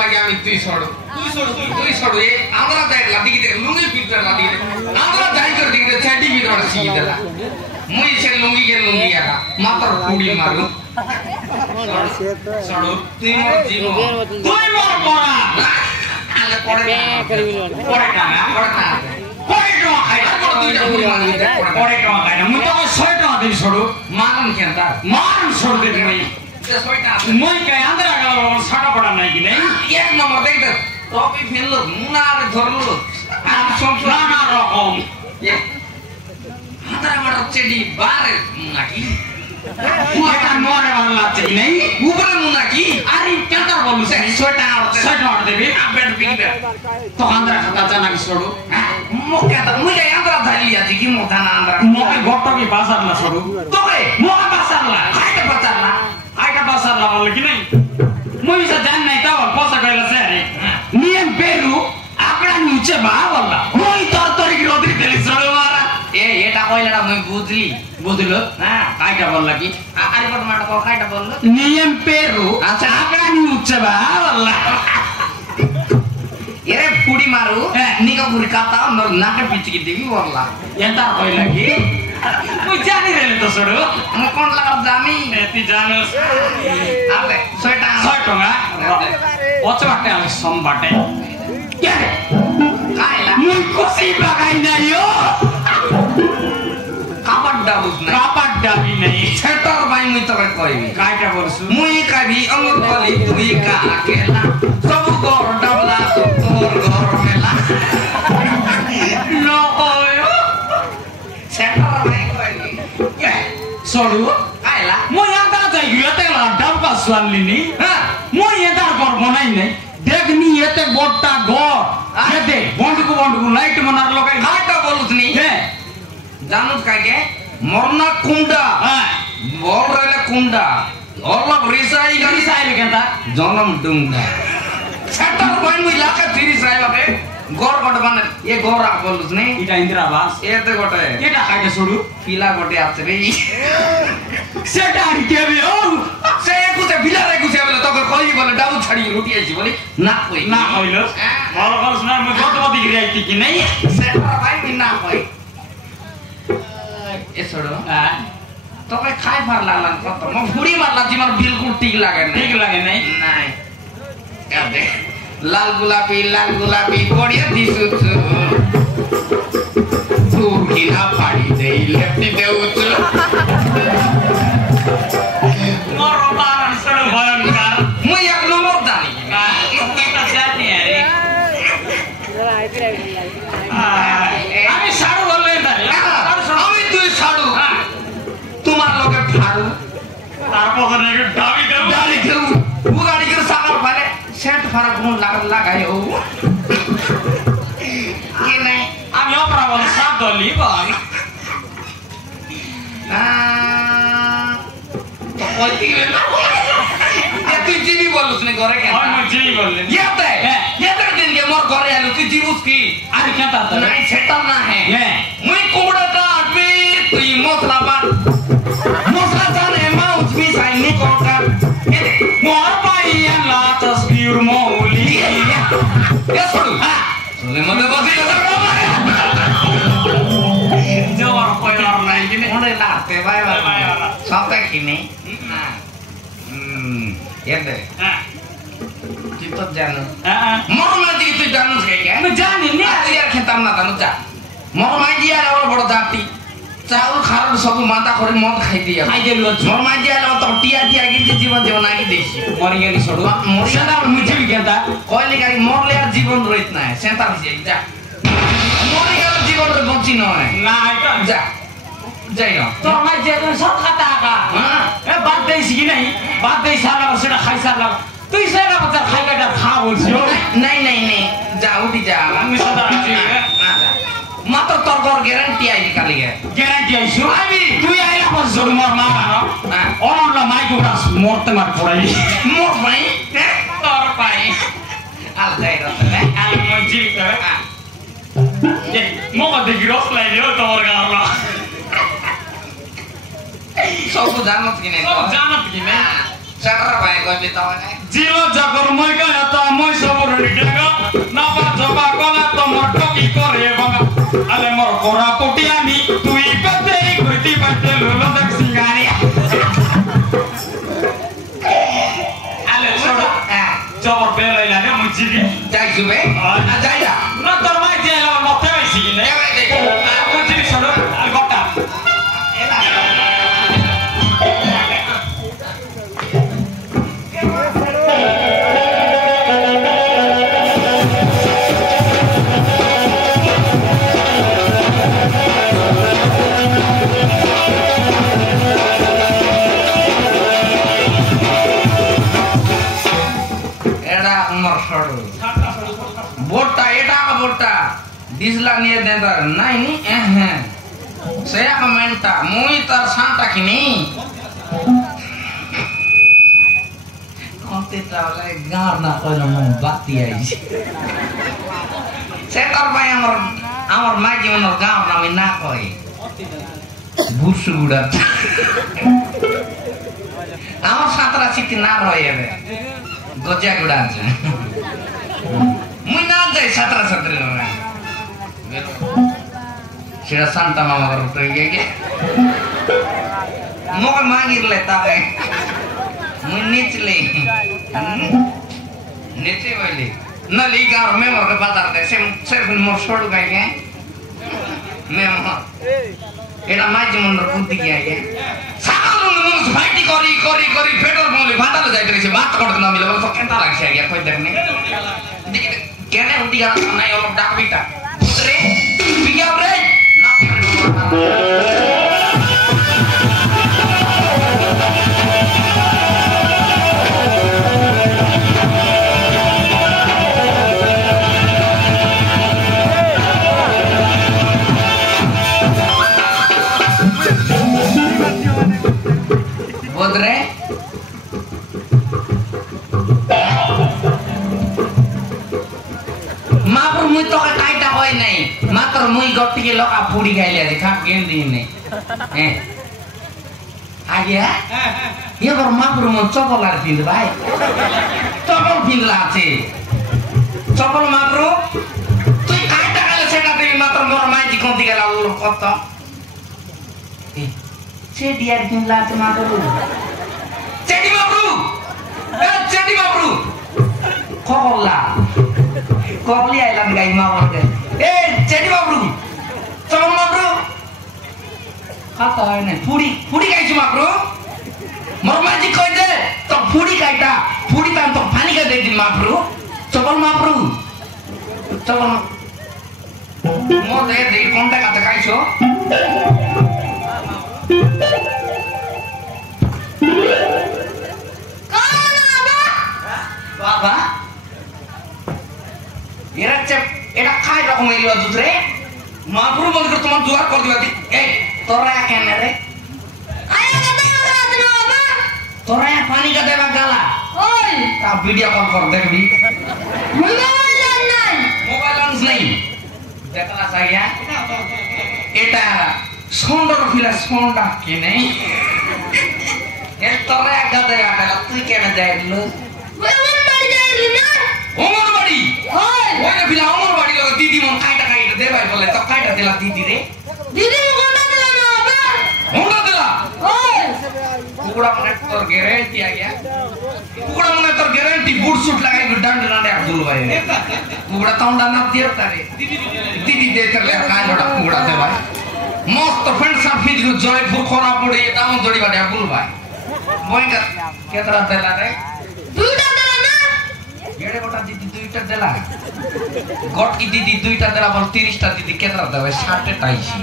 লাগে আমি তুই ছড়ো এ আমরা যাই লাদি দিতে লুঙ্গি পিটতে লাদি দিতে আমরা যাই করে দিতে ছাটি বিরড় সিই দেলা মুই সে লুঙ্গি আগা মাত্র কুড়ি মারু ছড়ো তুই মোর জীবন তুই মোর পড়া আলে পড়ে না পড়ে না খাই আর দুইটা কুড়ি মারু পড়ে টাকা খাই না মুই তো 6 টাকা দিই ছড়ো মারন কেনতা মারন ছড় দে তুমি মই কাই আন্দরা গেল ছাটা পড়া নাই কি নাই এক নম্বর দেখতে টপি ফেললো মুনার ধরলো আর সংসার না রকম আন্দরা মার চেডি বারে নাকি এটা মনে ভালো চাই নাই উপরে মুনা কি আরে কেনটা বলছ 6 টাকা দেবে আপডেট বিগবে তো আন্দরা খাতা জানা কি ছড়ো মোকে তো মুই আন্দরা ধালি আছে কি মোকা না আন্দরা মোকে গট্টকি বাজার না ছড়ো তোরে মোকা বাজার না খাইতে বাজার না আইটা বাসার লাগাল কি নাই মই সা জান নাই তাও পয়সা কইলা সারে নিয়ম পেরু আকড়া নিচে বাওলা মই তরতরি কি রোদ্রি তেলি ছড়ো মারা এটা কইলাটা মই বুঝলো হ্যাঁ কাইটা বললা কি আরে বড় মাটা কো কাইটা বললো নিয়ম পেরু আচ্ছা আকড়া নিচে বাওলা এরে পুড়ি মারু নিকা পুরি কাটা নর নাকে পিচকি দেবি বললা এটা কইলা কি মই জানি রে তো ছড়ো আমি কোন লাগা জানি তুই জানোস আরে 6 টাকা পচবাটে আমি সম্বাটে কে কাইলা মুই খুশি বাগাই নাইও কাপাট ডাবি নাই সেটার ভাই মুই তোকে কইবি কাইটা বলছু মুই কাবি অঙ্গুর বলি তুই কা কেলা সব গর ডাবলা তোর ঘর মেলা নো কইও সেটার ভাই কইবি সরু কাইলা মুই আন্দা যাই গিয়াতে ডাব পাসওয়ানলিনি হ্যাঁ মুই এদার ঘর বনাই নাই দেখনি এতে বড়টা ঘর এতে বন্ডকু লাইট মনার লগাই লাইটটা বলুতনি হ্যাঁ জানুস কাকে মরনা কুন্ডা হ্যাঁ বল রইলে কুন্ডা অলপ রিসাইল কেনটা জনম ডুঙ্গা সেটার ভাই মুই লাখা 30 আইবাকে গর গট মানে এ গর আ বলুস নি এটা ইন্দিরা আবাস এতে গটে এটা কাকে ছড়ু পিলা গটে আছে রে সেটা আর কেবে ও সে কুতে বিলারে কুতে বলে তোকে কই বলে ডাউ ছাড়ি রুটি আইছি বলি না কইলো ভালো ভালো শোনা মই গতবাদি গিরে আইতি কি নাই সেটা ভাই কি না কই এ ছড়ো তোকে খাই ফার লাগলাম কত ম ঘুরি মারলা জীবন বিলকুল ঠিক লাগে নাই নাই কাবে লাল গোলাপি পড়িয়া দিছু তোর কিনা ফাড়ি দেই লেপটি দেউছ মোর বারন সর ভয়ঙ্কর মুই এক নম্বর জানি এটা জানি আরে আমি সাড়ু বললে আমি তুই সাড়ু তোমার লগে ফাড়ু তারপর ডাবি দেউ বুগাড়ি করে সাকার ফালে সেট ফারা কোন লাগাই ও কি নাই আমি অপরা বল সাত দলি বল তো কই দিলে তুই জিবি বলছ নি ঘরে কেন আমি জিবি বললেন এতে দিন কে মোর ঘরে আলো তুই জিবুস কি আরে কেনটা তো নাই সেটা না হে মুই কুমড়াটা আটবি তুই মশলা বাট মশলা জানে মাউস মিশাই নি কোটা মোর পাইয়া লা তসবির মৌলি এ শুন শুনে মনে বসি জোর কইলার নাই কিনে ওরে লাগতে ভাই সবটা কিনে এদে তুই তো জানো মোর মাঝি তুই জানো কে আমি জানি নি আর খেতাম না জানো যা মোর মাঝি আর বড় জাতি চাউল খারণ সব মাথা করে মদ খাই দিল মোর মাঝি আর তো টিয়া গিয়ে জীবন আগে দেখি মরি গেলি সড়ু মরিয়া মুঝে কেনটা কইলি গাড়ি মরলে আর জীবন রইত না সেটা যা মরি গেল জীবন বঞ্চি নয় না এটা যা যাই না তোর মাঝি এখন সব খাতা আকা এ বাদ দেইছি কি নাই বাদ দেই সারা সেটা খাই সারা তুই সারা বাচ্চা খাইটা খা বলছিস নাই যা উঠি যা আমি সদা আছি মাত্র তোর ঘর গ্যারান্টি আইবি কালি গ্যারান্টি আইছো আইবি তুই আইলা বস জোর মোর মা না অনলা মাইক উড়াস মরতে মার পড়াই মোর ভাই তোর ভাই আল যাই রতলে আল মজি তো যে মোগা দেখি রস লাইলো তোর গারলা সব জানত কি নাই Sadar bae kowe pitone. Jilo jagor moi kaya ta moi sabur didaga. Napa coba kona to mortoki kore banga. Ale mor kora putiani tui pate kurti pate lolo dak singari. Ale soda. Coba belai lane mujigi. Jai sube. Jai ya. Na tor mai dia lo mote sini. Ewe dek. Mujigi soda al kota. Bota eta ka bota disla niya denta nai ni saya komenta mui tar santa kini konti tawle garna ono membati ai saya tar pa amor maji ono garna minna koi busu gudat amor satra siti naro yebe gojek gudat Muna deh satra-satri orang. Sudah santa mama berpergi. Mau kemana letak eh? Munitli. Nitli balik. Nali gar memor ke pasar deh. Saya pun mau short kayaknya. Memor. Era maju mundur putih ya. Sakal nunggu fight kori petrol mulai batal jadi terisi batal kalau kena milah kalau kental lagi saya kau dah ni. Kena undi kalau kena yang orang dah kita. Putri, biar bre. Putri. Mapur mui to kai ta hoy nai matar mui gotti ke loka puri gaile ade khap gen din ne aja ya bar mapur mon chopol ar pin bhai chopol pin la che chopol mapur tu kai ta kale seta de matar mor mai ji konti gala ul koto che dia pin la che mapur cedi mapur kokola kau lihat ilang gay mawar deh. Jadi bro, sama bro. Kata ini, puri gay cuma bro. Mermaji kau deh, tok puri gay ta, puri tan tok panik ada di bro. Coba bro, coba. Mau deh kontak kata gay so. Kau apa? Era cep, era kai rokok meli waktu tre, mapur mau ikut teman jual kau diwati, torak kan nere? Ayah kata orang tu apa? Torak pani kata bagala. Oi, tapi dia kau deh di. Mobile lens nai. Jangan saya. Eta sondor filas sondak kini. Torak kata bagala, tu kena jadi lu. Umur badi. Oi na bila umur badi lo didi mon kaita de bai bole to kaita dela didi re. Didi mo konda dela na apa? Konda dela. Oi. Kukura mone tor guarantee agya. Kukura mone tor guarantee boot suit lagai gudan na de Abdul bhai. Kukura taunda na tier tare. Didi de ter le ka joda kukura de bhai. Most friend sa feed go Joypur khora pode eta mon jodi bade Abdul bhai. Boy ka ketra dela re? Duita dela na. Gede kota didi duita dela. God ki didi duita dela bol 30 ta didi ketra dewe 60 taisi.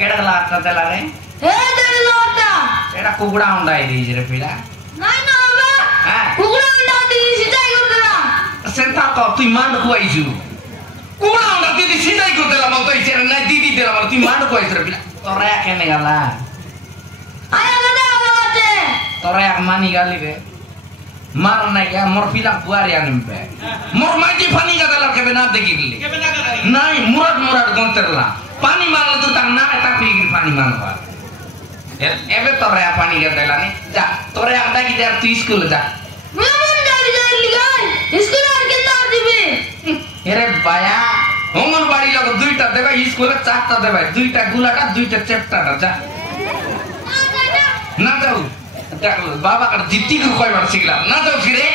Keda lata dela re? Dela lata. Era kugura undai di jere pila. Nai na ba? Ha. Kugura unda didi sidai gudela. Senta ko tu mand ko aisu. Kugura unda didi sidai gudela mo to isere na didi dela mo tu mand ko aisu pila. Torea kene gala. Aya gada abate. Torea mani gali be. Mar naik ya mor bilang buar ya nempe mor maji pani kata ke benar dekirli nai murad gonterla pani mal tu tang na eta pikir pani mal ba এবে তোরে পানি কে দেলানি যা তোরে আড্ডা কি দেয় তুই স্কুলে যা মেমন দাবি যাই লিগাই স্কুলে আর কেন দিবে এরে বায়া অঙ্গনবাড়ি লোক দুইটা দেবে স্কুলে চারটা দেবে দুইটা গুলাটা দুইটা চ্যাপ্টারটা যা না যাও বাবা কার জিত্তি কু কয়বার শিখলাম না যাও ফিরে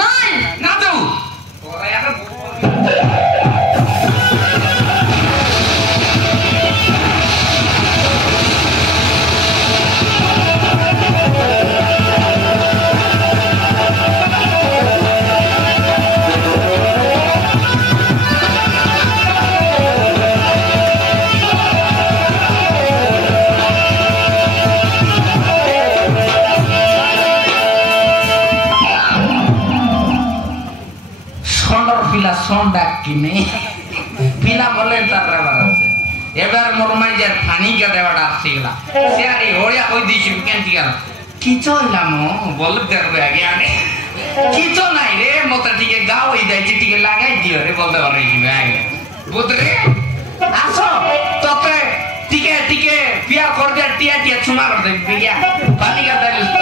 নাই না যাও ওরে আর সন্ডা কিনে পিলা বলে তাররা বাড়াচ্ছে এবার মরমাইজার ফানিকা দেওয়াটা আসছিলা সে আর ওড়িয়া কই দিছি কেনটি গেল কিছু হইলাম বলে দেখবে আগে আগে কিছু নাই রে মতো টিকে গাও হয়ে যাইছে টিকে লাগাই দিও রে বলতে পারে আগে বুঝরে আসো তোকে টিকে টিকে পিয়া করবে টিয়া টিয়া ছুমা করতে বিয়া ফানিকা দিলে